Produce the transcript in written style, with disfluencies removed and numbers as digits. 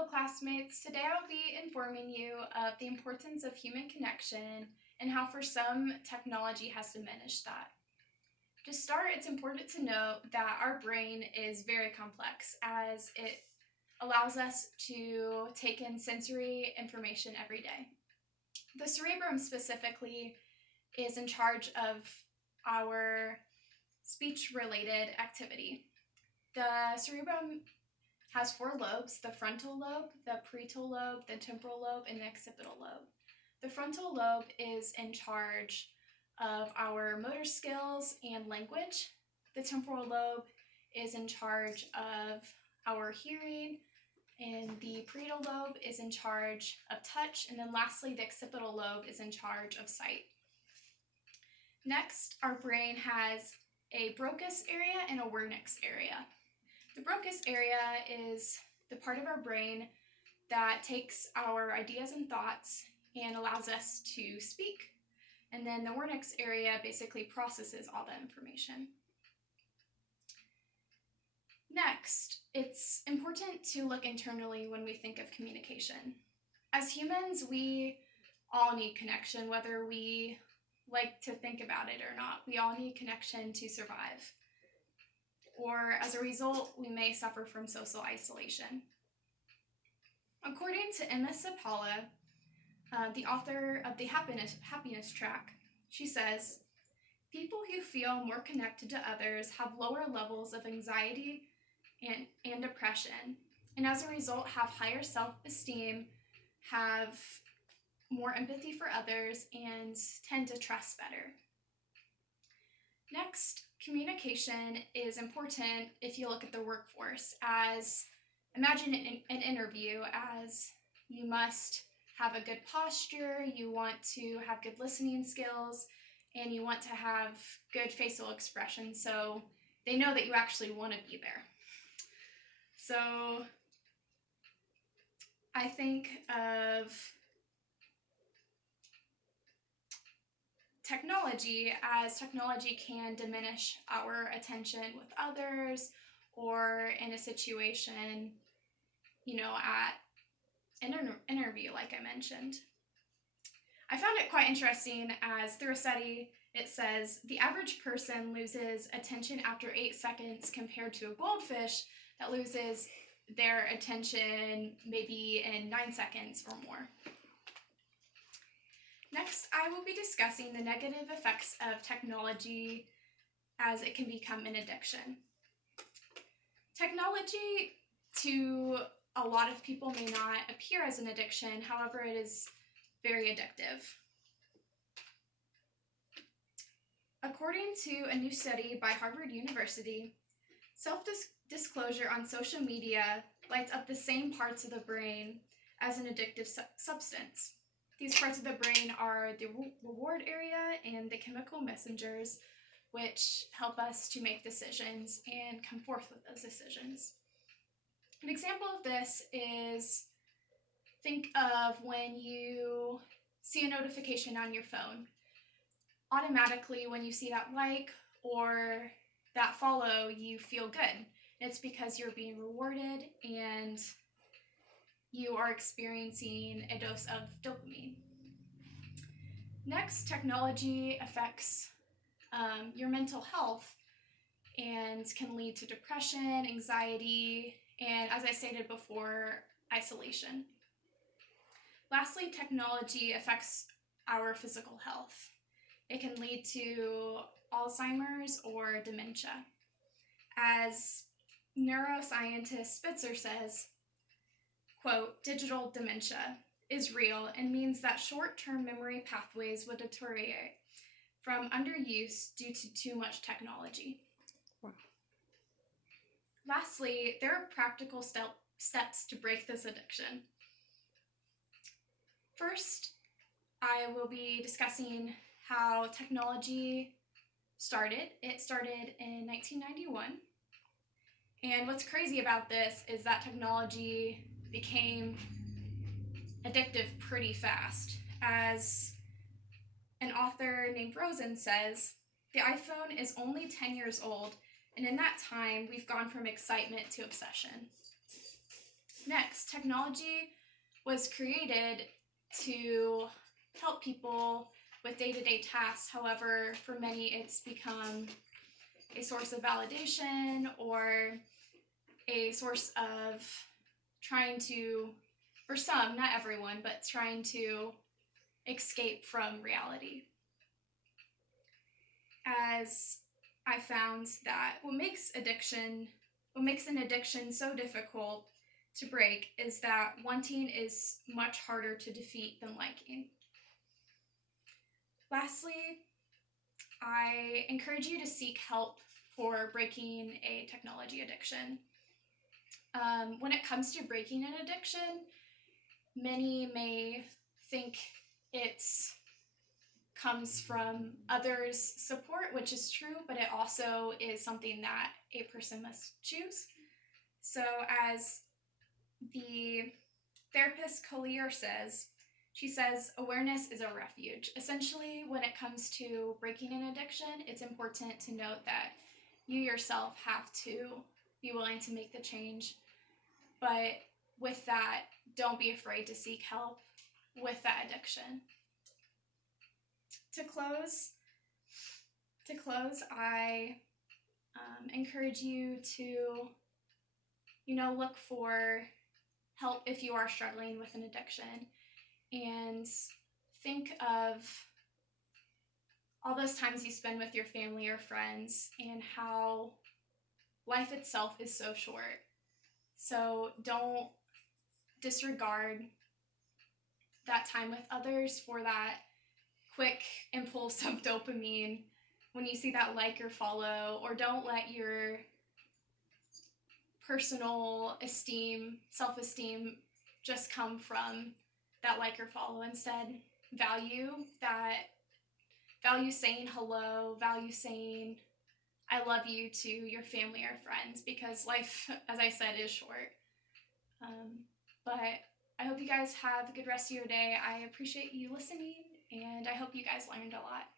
Hello, classmates. Today I'll be informing you of the importance of human connection and how for some technology has diminished that. To start, it's important to note that our brain is very complex as it allows us to take in sensory information every day. The cerebrum specifically is in charge of our speech-related activity. The cerebrum has 4 lobes: the frontal lobe, the parietal lobe, the temporal lobe, and the occipital lobe. The frontal lobe is in charge of our motor skills and language. The temporal lobe is in charge of our hearing, and the parietal lobe is in charge of touch, and then lastly, the occipital lobe is in charge of sight. Next, our brain has a Broca's area and a Wernicke's area. The Broca's area is the part of our brain that takes our ideas and thoughts and allows us to speak. And then the Wernicke's area basically processes all that information. Next, it's important to look internally when we think of communication. As humans, we all need connection, whether we like to think about it or not. We all need connection to survive. Or as a result, we may suffer from social isolation. According to Emma Seppala, the author of the Happiness Track, she says, people who feel more connected to others have lower levels of anxiety and depression, and as a result have higher self-esteem, have more empathy for others, and tend to trust better. Next, communication is important if you look at the workforce. As imagine an interview, as you must have a good posture, you want to have good listening skills, and you want to have good facial expression so they know that you actually want to be there. So I think of technology as technology can diminish our attention with others or in a situation, at an interview like I mentioned. I found it quite interesting as through a study, it says the average person loses attention after 8 seconds compared to a goldfish that loses their attention maybe in 9 seconds or more. Next, I will be discussing the negative effects of technology as it can become an addiction. Technology to a lot of people may not appear as an addiction, however, it is very addictive. According to a new study by Harvard University, self-disclosure on social media lights up the same parts of the brain as an addictive substance. These parts of the brain are the reward area and the chemical messengers, which help us to make decisions and come forth with those decisions. An example of this is, think of when you see a notification on your phone. Automatically, when you see that like or that follow, you feel good. It's because you're being rewarded and you are experiencing a dose of dopamine. Next, technology affects your mental health and can lead to depression, anxiety, and as I stated before, isolation. Lastly, technology affects our physical health. It can lead to Alzheimer's or dementia. As neuroscientist Spitzer says, quote, digital dementia is real and means that short-term memory pathways would deteriorate from underuse due to too much technology. Wow. Lastly, there are practical steps to break this addiction. First, I will be discussing how technology started. It started in 1991. And what's crazy about this is that technology became addictive pretty fast. As an author named Rosen says, the iPhone is only 10 years old, and in that time, we've gone from excitement to obsession. Next, technology was created to help people with day-to-day tasks. However, for many, it's become a source of validation or a source of trying to, for some, not everyone, but trying to escape from reality. As I found that what makes an addiction so difficult to break is that wanting is much harder to defeat than liking. Lastly, I encourage you to seek help for breaking a technology addiction. When it comes to breaking an addiction, many may think it comes from others' support, which is true, but it also is something that a person must choose. So, as the therapist Collier says, she says, awareness is a refuge. Essentially, when it comes to breaking an addiction, it's important to note that you yourself have to be willing to make the change. But with that, don't be afraid to seek help with that addiction. To close, I encourage you to, look for help if you are struggling with an addiction, and think of all those times you spend with your family or friends and how life itself is so short. So don't disregard that time with others for that quick impulse of dopamine when you see that like or follow, or don't let your personal self-esteem just come from that like or follow. Instead, value saying hello, value saying I love you to your family or friends, because life, as I said, is short. But I hope you guys have a good rest of your day. I appreciate you listening, and I hope you guys learned a lot.